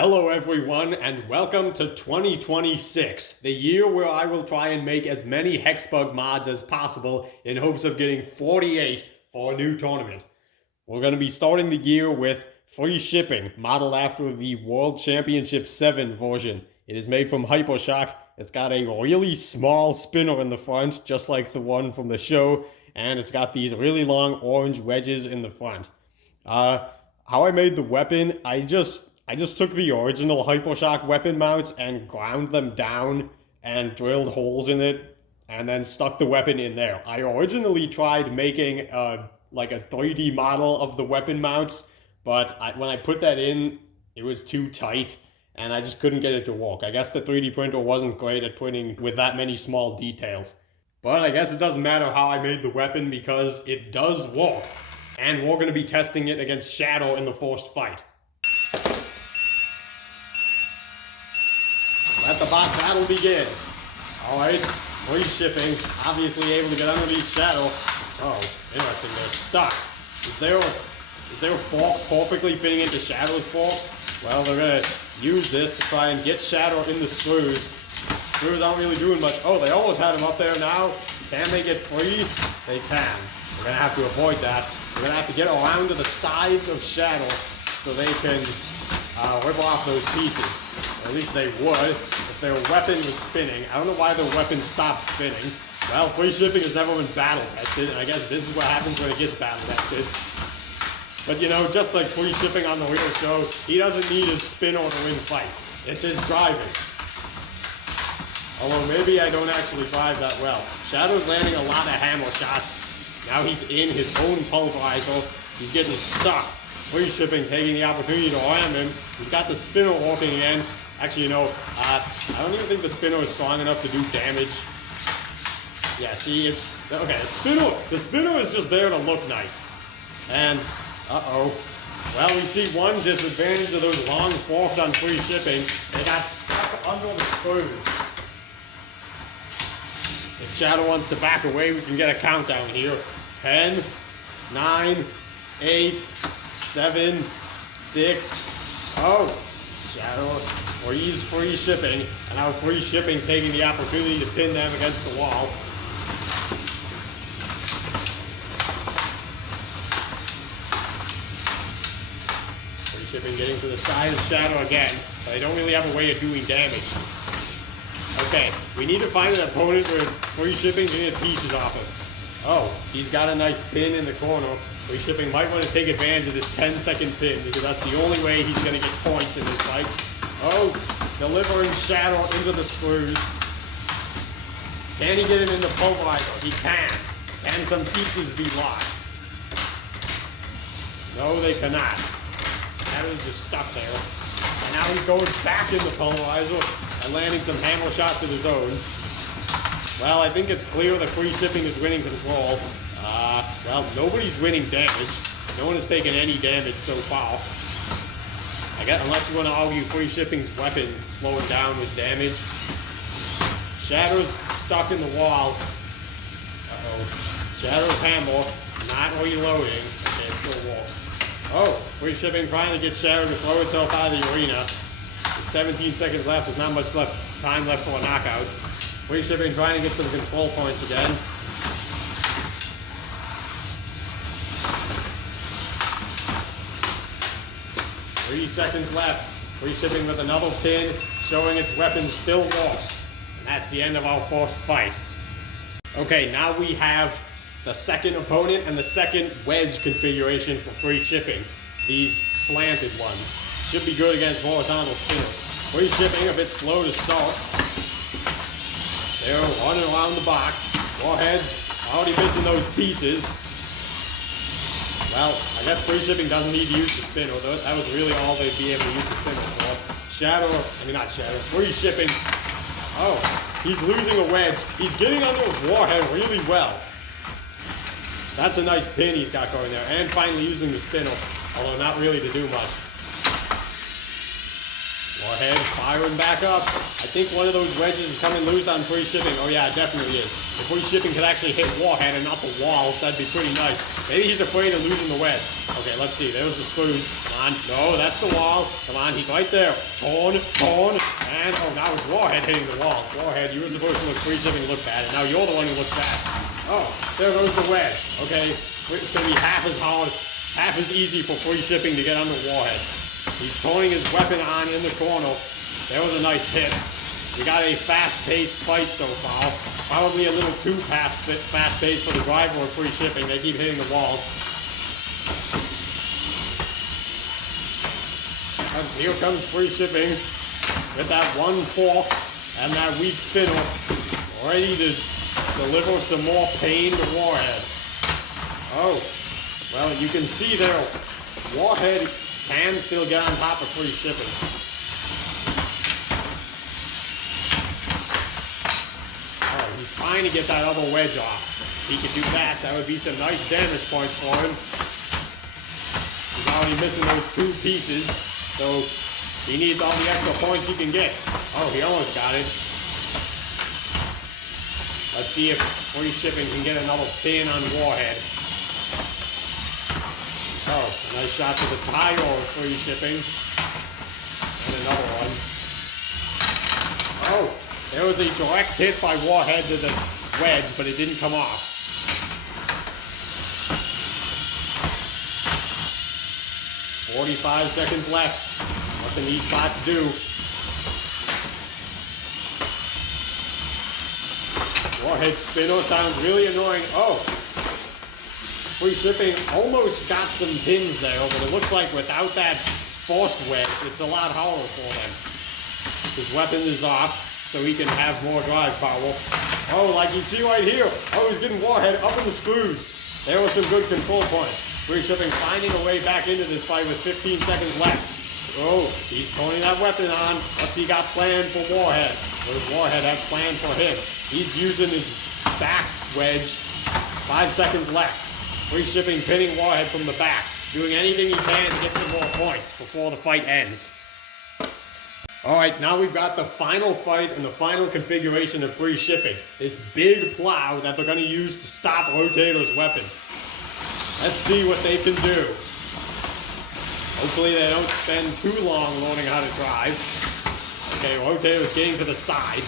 Hello everyone and welcome to 2026, the year where I will try and make as many Hexbug mods as possible in hopes of getting 48 for a new tournament. We're going to be starting the year with free shipping, modeled after the World Championship 7 version. It is made from Hypershock. It's got a really small spinner in the front, just like the one from the show, and it's got these really long orange wedges in the front. How I made the weapon, I just took the original Hypershock weapon mounts and ground them down and drilled holes in it and then stuck the weapon in there. I originally tried making like a 3D model of the weapon mounts, but when I put that in, it was too tight and I just couldn't get it to work. I guess the 3D printer wasn't great at printing with that many small details. But I guess it doesn't matter how I made the weapon because it does work. And we're going to be testing it against Shadow in the first fight. Let the bot battle begin. Alright, free shipping. Obviously able to get underneath Shadow. Oh, interesting, they're stuck. Is there a fork perfectly fitting into Shadow's forks? Well, they're gonna use this to try and get Shadow in the screws. Screws aren't really doing much. Oh, they almost had him up there now. Can they get free? They can. We're gonna have to avoid that. We're gonna have to get around to the sides of Shadow so they can rip off those pieces. Or at least they would if their weapon was spinning. I don't know why their weapon stopped spinning. Well, free shipping has never been battle tested, and I guess this is what happens when it gets battle tested. But you know, just like free shipping on the real show, he doesn't need his spinner to win fights. It's his driving. Although maybe I don't actually drive that well. Shadow's landing a lot of hammer shots. Now he's in his own pulverizer. He's getting stuck. Free shipping taking the opportunity to ram him. He's got the spinner working again. Actually, you know, I don't even think the spinner is strong enough to do damage. Yeah, see, it's... Okay, the spinner is just there to look nice. And, uh-oh. Well, we see one disadvantage of those long forks on free shipping. They got stuck under the screws. If Shadow wants to back away, we can get a countdown here. 10, 9, 8, 7, 6. Oh, Shadow frees free shipping. And now free shipping taking the opportunity to pin them against the wall. Free shipping getting to the side of Shadow again. But they don't really have a way of doing damage. Okay, we need to find an opponent where free shipping can get pieces off him. Oh, he's got a nice pin in the corner. Free shipping might want to take advantage of this 10-second pin because that's the only way he's going to get points in this fight. Oh, delivering Shadow into the screws. Can he get him in the pulverizer? He can. Can some pieces be lost? No, they cannot. Shadow's just stuck there. And now he goes back in the pulverizer and landing some hammer shots of his own. Well, I think it's clear that free shipping is winning control. Well, nobody's winning damage. No one has taken any damage so far. I guess, unless you want to argue free shipping's weapon slowing down with damage. Shadow's stuck in the wall. Uh-oh. Shadow's hammer not reloading. Okay, it still works. Oh, free shipping trying to get Shadow to throw itself out of the arena. With 17 seconds left, there's not much time left for a knockout. Free shipping trying to get some control points again. Three seconds left. Free shipping with another pin, showing its weapon still works. And that's the end of our first fight. Okay, now we have the second opponent and the second wedge configuration for free shipping. These slanted ones. Should be good against horizontal spinners. Free shipping a bit slow to start. They're running around the box. Warheads already missing those pieces. Well, I guess free shipping doesn't need to use the spinner. That was really all they'd be able to use the spinner for. Not Shadow. Free shipping. Oh, he's losing a wedge. He's getting under his warhead really well. That's a nice pin he's got going there. And finally using the spinner, although not really to do much. Warhead firing back up. I think one of those wedges is coming loose on free shipping. Oh yeah, it definitely is. If free shipping could actually hit Warhead and not the walls, that'd be pretty nice. Maybe he's afraid of losing the wedge. Okay, let's see. There's the screws. Come on. No, that's the wall. Come on, he's right there. Torn. And, oh, now it's Warhead hitting the wall. Warhead, you were supposed to look free shipping look bad, and now you're the one who looks bad. Oh, there goes the wedge. Okay, it's going to be half as hard, half as easy for free shipping to get under Warhead. He's throwing his weapon on in the corner. There was a nice hit. We got a fast-paced fight so far. Probably a little too fast-paced for the driver of free shipping. They keep hitting the walls. And here comes free shipping with that 1-4 and that weak spinner, ready to deliver some more pain to Warhead. Oh, well, you can see there, Warhead can still get on top of free shipping. Oh, he's trying to get that other wedge off. If he could do that, that would be some nice damage points for him. He's already missing those 2 pieces, so he needs all the extra points he can get. Oh, he almost got it. Let's see if free shipping can get another pin on Warhead. Oh, a nice shot to the tire of free shipping. And another one. Oh, there was a direct hit by Warhead to the wedge, but it didn't come off. "45 seconds left. What can these bots do?" Warhead spinner sounds really annoying. Oh, free shipping almost got some pins there, but it looks like without that forced wedge, it's a lot harder for them. His weapon is off, so he can have more drive power. Oh, like you see right here. Oh, he's getting Warhead up in the screws. There were some good control points. Free shipping finding a way back into this fight with 15 seconds left. Oh, he's throwing that weapon on. What's he got planned for Warhead? What does Warhead have planned for him? He's using his back wedge. 5 seconds left. Free shipping pinning Warhead from the back. Doing anything he can to get some more points before the fight ends. Alright, now we've got the final fight and the final configuration of free shipping. This big plow that they're going to use to stop Rotator's weapon. Let's see what they can do. Hopefully they don't spend too long learning how to drive. Okay, Rotator's getting to the side.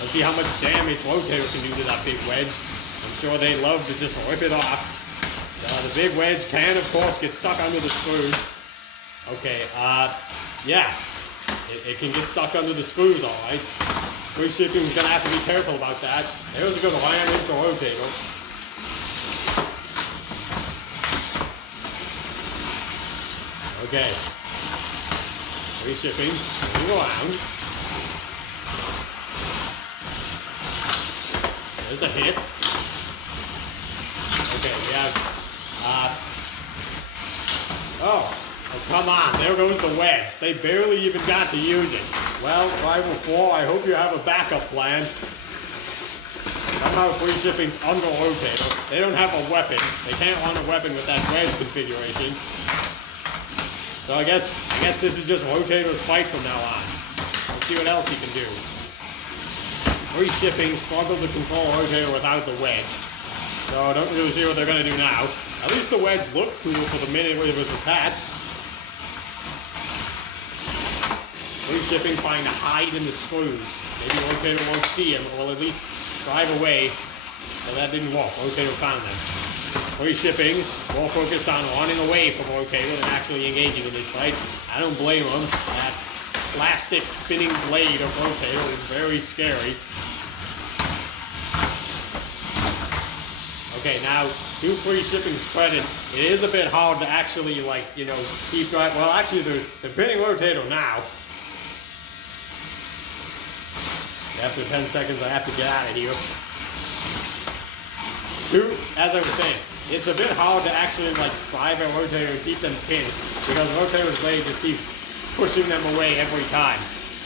Let's see how much damage Rotator can do to that big wedge. I'm sure they love to just rip it off. The big wedge can, of course, get stuck under the screws. Okay, yeah. It can get stuck under the screws, alright. Free shipping's gonna have to be careful about that. There's a good ram into Rotator. Okay. Free shipping, moving around. There's a hit. Okay, we have, oh, come on, there goes the wedge. They barely even got to use it. Well, Rival 4, I hope you have a backup plan. Somehow free shipping's under Rotator. They don't have a weapon. They can't run a weapon with that wedge configuration. So I guess this is just Rotator's fight from now on. Let's see what else he can do. Free shipping struggled to control Rotator without the wedge. So I don't really see what they're going to do now. At least the wedge looked cool for the minute it was attached. Free shipping trying to hide in the screws. Maybe Rotator won't see him, or at least drive away. But that didn't work. Rotator found them. Free shipping, more focused on running away from Rotator than actually engaging in this fight. I don't blame him. That plastic spinning blade of Rotator is very scary. Okay, now, to free shipping's credit, it is a bit hard to actually, like, you know, keep driving. Well, actually, they're pinning Rotator now. After 10 seconds, I have to get out of here. As I was saying, it's a bit hard to actually, like, drive a Rotator and keep them pinned, because Rotator's blade just keeps pushing them away every time.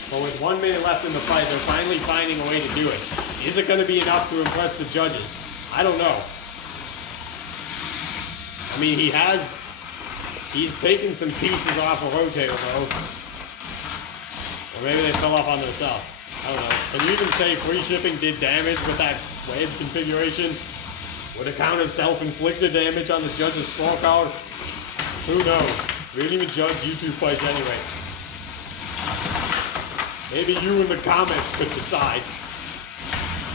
But with 1 minute left in the fight, they're finally finding a way to do it. Is it going to be enough to impress the judges? I don't know. I mean, he's taken some pieces off of Rotator, though. maybe they fell off on themselves. I don't know. Can you even say free shipping did damage with that wedge configuration? Would it count as self-inflicted damage on the judge's scorecard? Who knows? We didn't even judge YouTube fights anyway. Maybe you in the comments could decide.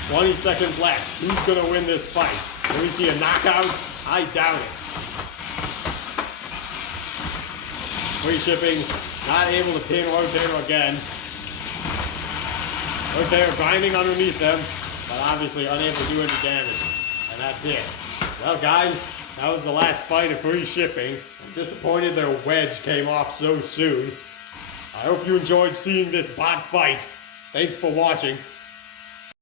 20 seconds left. Who's gonna win this fight? Can we see a knockout? I doubt it. Free shipping, not able to pin Rotator again. Rotator grinding underneath them, but obviously unable to do any damage. And that's it. Well, guys, that was the last fight of free shipping. I'm disappointed their wedge came off so soon. I hope you enjoyed seeing this bot fight. Thanks for watching.